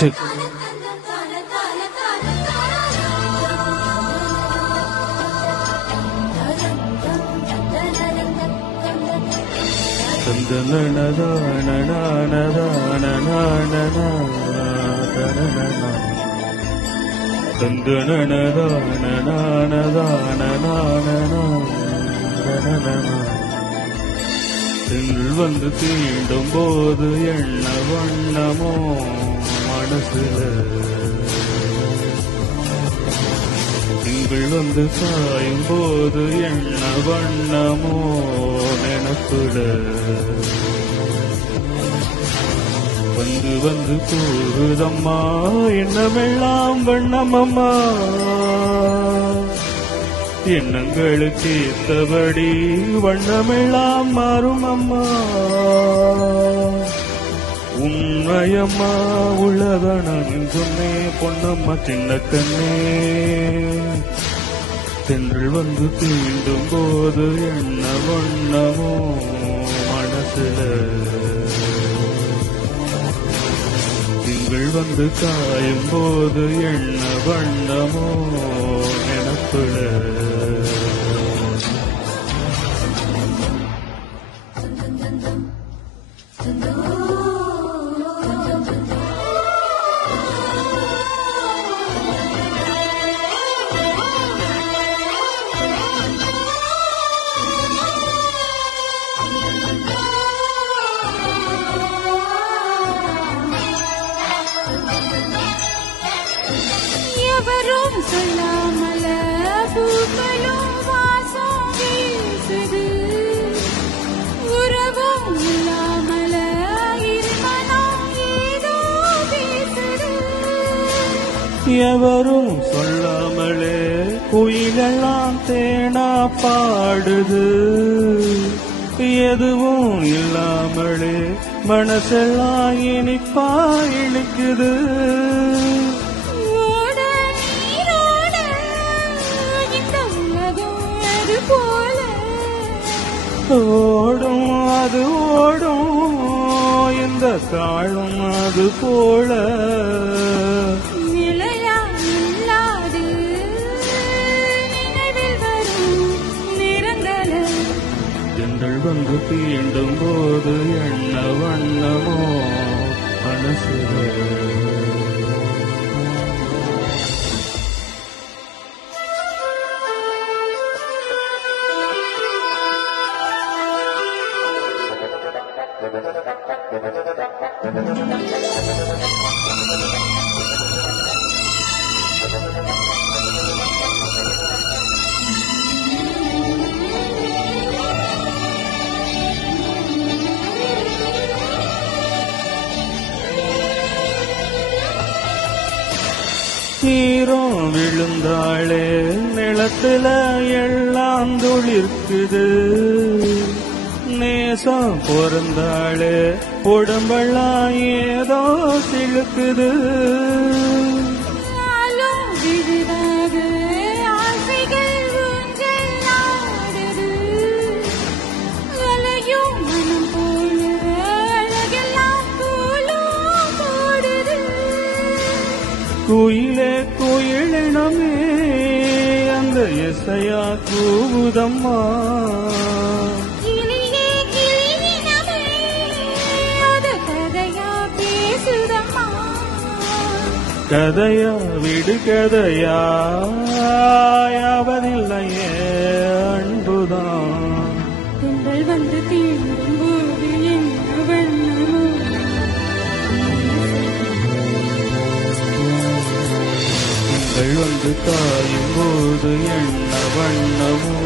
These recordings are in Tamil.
செக். திங்கள் வந்து தீண்டும் போது எண்ண வண்ணமோ மனசுல, திங்கள் வந்து சாயும் போது எண்ண வண்ணமோ நினப்புல, வந்து வந்து கூறுதம்மா எண்ணமெல்லாம் வண்ணமம்மா, எண்ணங்களுக்கு ஏத்தபடி வண்ணமெல்லாம் மாறும் அம்மா. உண்மையம்மா உள்ளதனம் சொன்னே பொன்னம்மா சின்ன கண்ணே, தென்றல் வந்து தீண்டும் போது எண்ண வண்ணமோ மனசுல, திங்கள் வந்து காயும் போது எண்ண வண்ணமோ நினப்புல. எவரும் சொல்லாமல பூக்களும் வாசம் வீசுது, உறவும் இல்லாமல இருமனம் ஏதோ பேசுது. எவரும் சொல்லாமலே குயிலெல்லாம் தேனா பாடுது, எதுவும் இல்லாமலே மனசெல்லாம் இனிப்பா இனிக்குது. ஓடும் அது ஓடும் இந்த காலம் அது போல, நிலையா இல்லாது நினைவில் வரும் நிறங்கள, தென்றல் வந்து தீண்டும் போது எண்ண வண்ணமோ மனசுல. ஈரம் விழுந்தாளே நிலத்துல எல்லாம் துளிர்க்குது, நேசம் பொறந்தாளே உடம்பெல்லாம் ஏதோ சிலுக்குது. விழுதாக ஆசைகள் ஊஞ்சல் ஆடுது, அலையும் மனம் போல அழகெல்லாம் போலும் போடுது. குயிலே குயிலினமே அந்த இசையா கூவுதம்மா, கிளியே கிளியினமே அது கதையா பேசுதம்மா. கதையா விடு கதையா யாவதில்லையே அன்புதான், திங்கள் வந்து தீண்டும் போது என்ன வண்ணமோ, திங்கள் வந்து காயும் போது எண்ண வண்ணமோ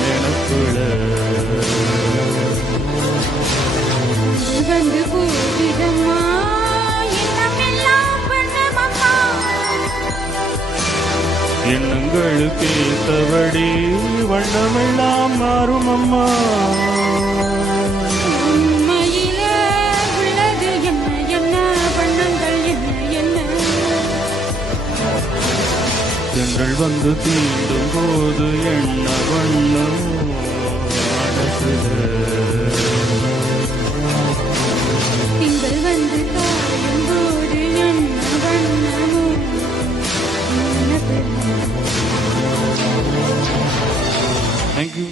நினப்புல, வந்து போதிடம்மா எண்ணமெல்லாம் வண்ணமம்மா. எண்ணங்களுக்கு ஏத்தபடி வண்ணமெல்லாம் மாறும் அம்மா. உண்மையில உள்ளது என்ன என்ன வண்ணங்கள் என்ன என்ன, தென்றல் வந்து தீண்டும் போது எண்ண வண்ணமோ மனசுல, திங்கள் வந்து காயும் போது என்ன தேங்க்யூ.